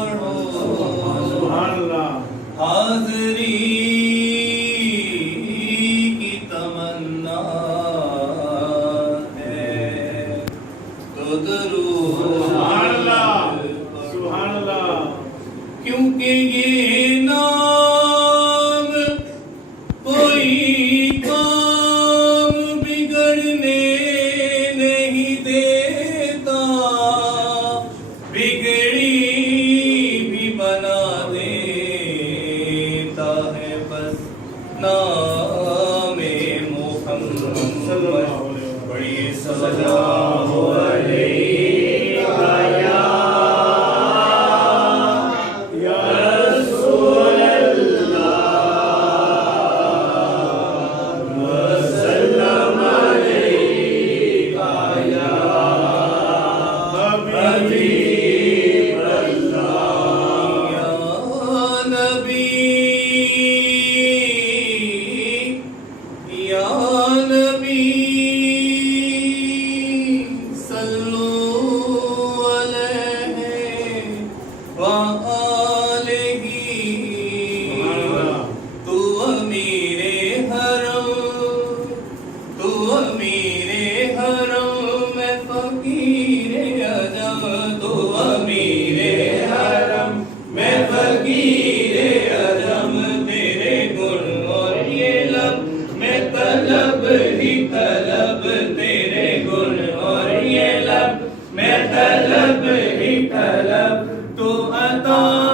पढ़ो। सुभान अल्लाह। हाज़री की तमन्ना है तो दरूद सुभान अल्लाह, सुभान अल्लाह। क्योंकि ये नाम कोई काम बिगड़ने नहीं देता, बिगड़ी भी बना देता है बस नामे मोहम्मद। बड़ी सल्लल्लाहु अलैहि तलब ही तलब तो अता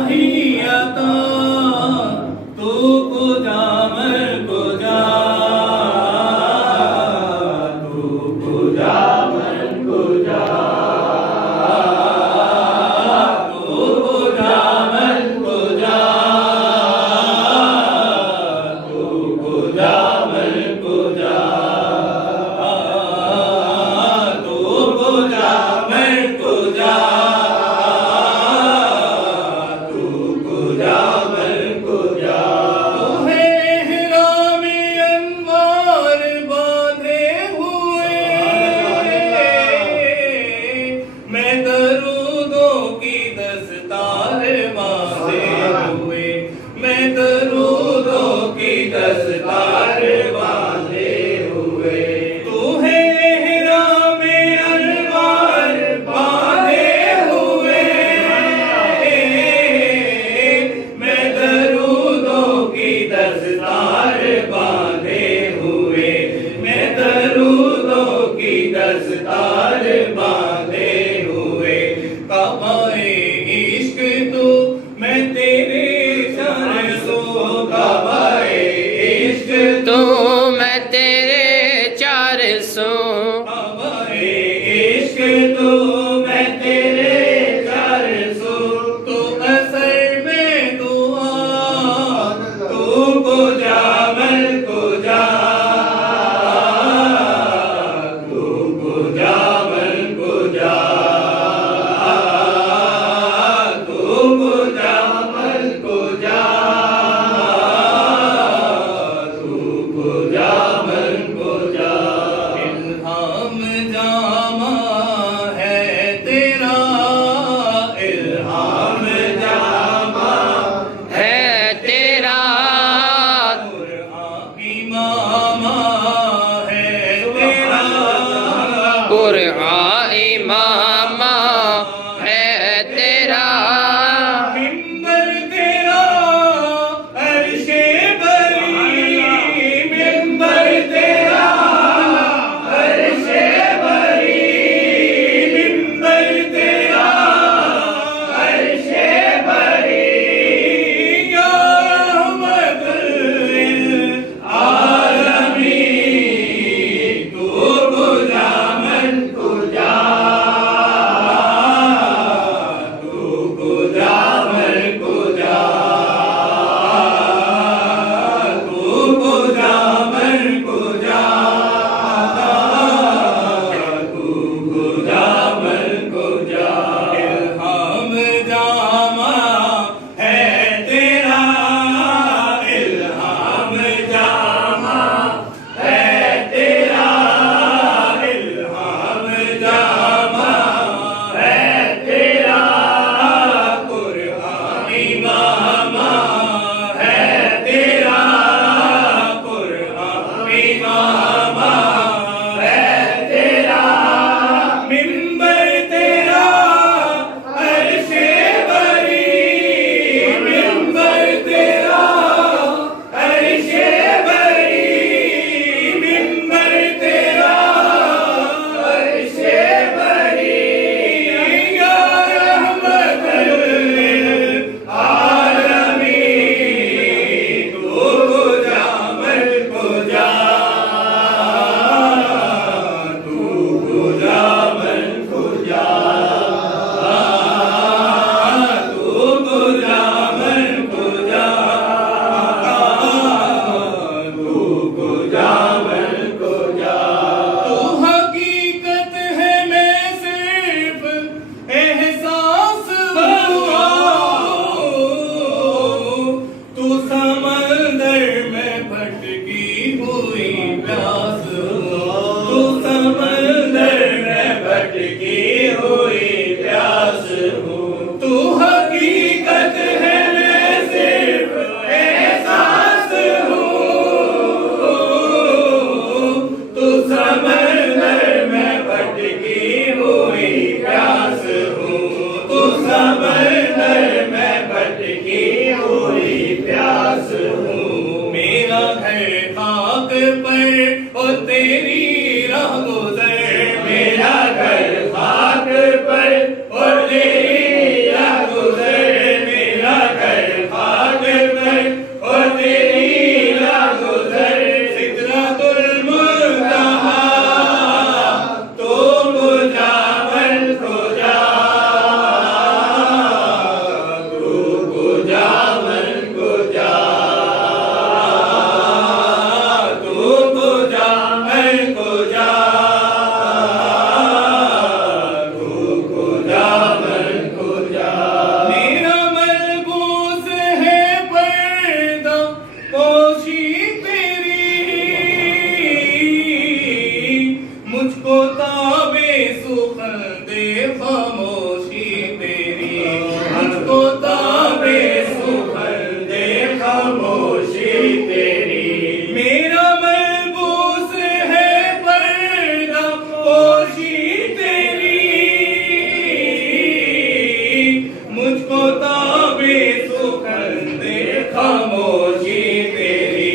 मुझको ताबे सुखन दे खामोशी तेरी,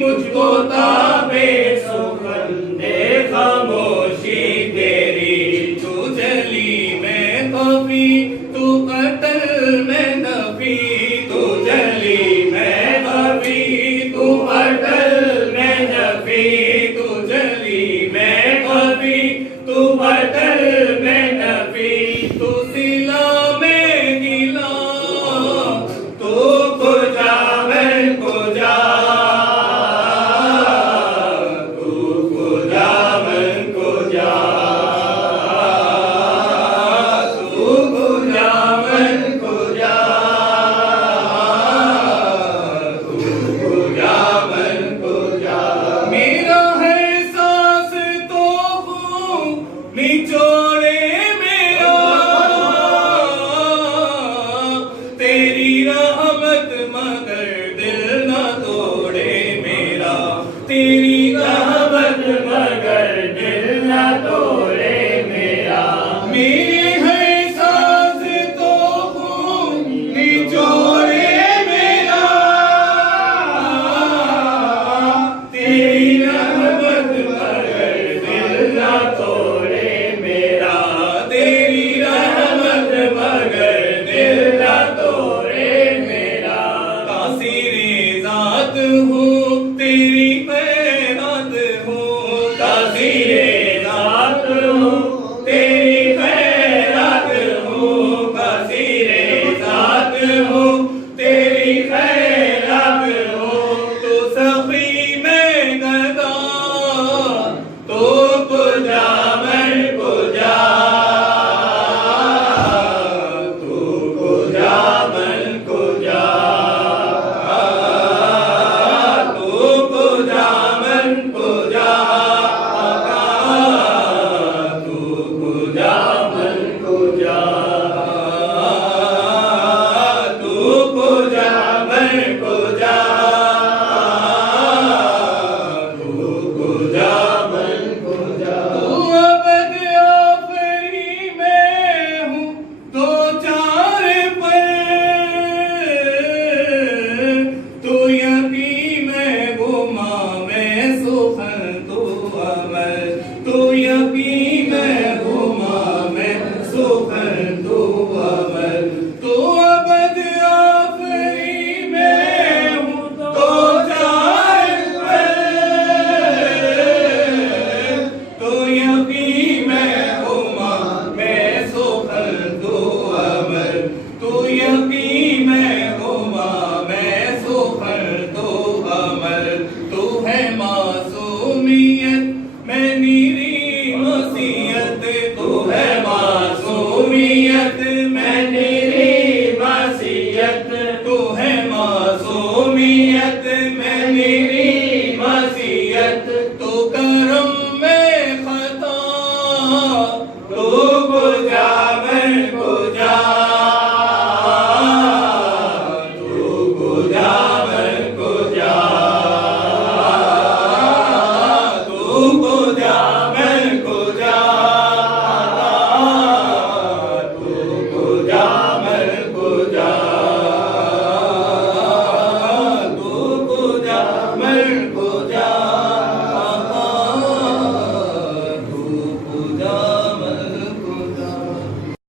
मुझको ताबे सुखन दे खामोशी तेरी। तू जली मैं कभी, तू कतल मैं नबी, तू जली मैं कभी, तू कतल मैं नबी, तू जली मैं कभी, तू कतल मैं नबी। तू सिला मैं गिला, तू खुजा मैं खुजा, तू खुजा मैं खुजा, तू खुजा मैं खुजा, तू खुजा मैं खुजा। मेरा है सांस तो हूँ निचोड़े मेरा, तेरी रहमत मगर दिल न तोड़े मेरा, तेरी रहमत मगर दिल न तोड़े मेरा। मेरे है सांस तो हूँ निचोड़े मेरा, तेरी रहमत मगर दिल न तोड़े मेरा, तेरी रहमत मगर दिल न तोड़े मेरा। तासीरे ज़ात हूँ तेरी खैरात हूँ, तासीरे ज़ात हूँ तेरी खैरात हूँ, तासीरे ज़ात हूँ तेरी खैरात हूँ। तू सखी मैं गदा, तू कुजा मैं कुजा, तू कुजा मैं कुजा, तू कुजा मैं कुजा, तू कुजा मैं कुजा, तू कुजा मैं कुजा, तू कुजा मैं कुजा। तू अबद आफरी में हूँ दो चार पर, तू यकी मैं गुमा मैं सुखन तू अमल, तू यकी मैं गुमा मैं सुखन तू अमल। तू अबद आफरी में हूँ दो चार पर, तू यकी मैं गुमा मैं सुखन तू अमल, तू यकी मैं गुमा मैं सुखन तू अमल। तू है मासूमियत मैं नीरी मसीयत, तू है मासूमियत मैं नीरी मसीयत,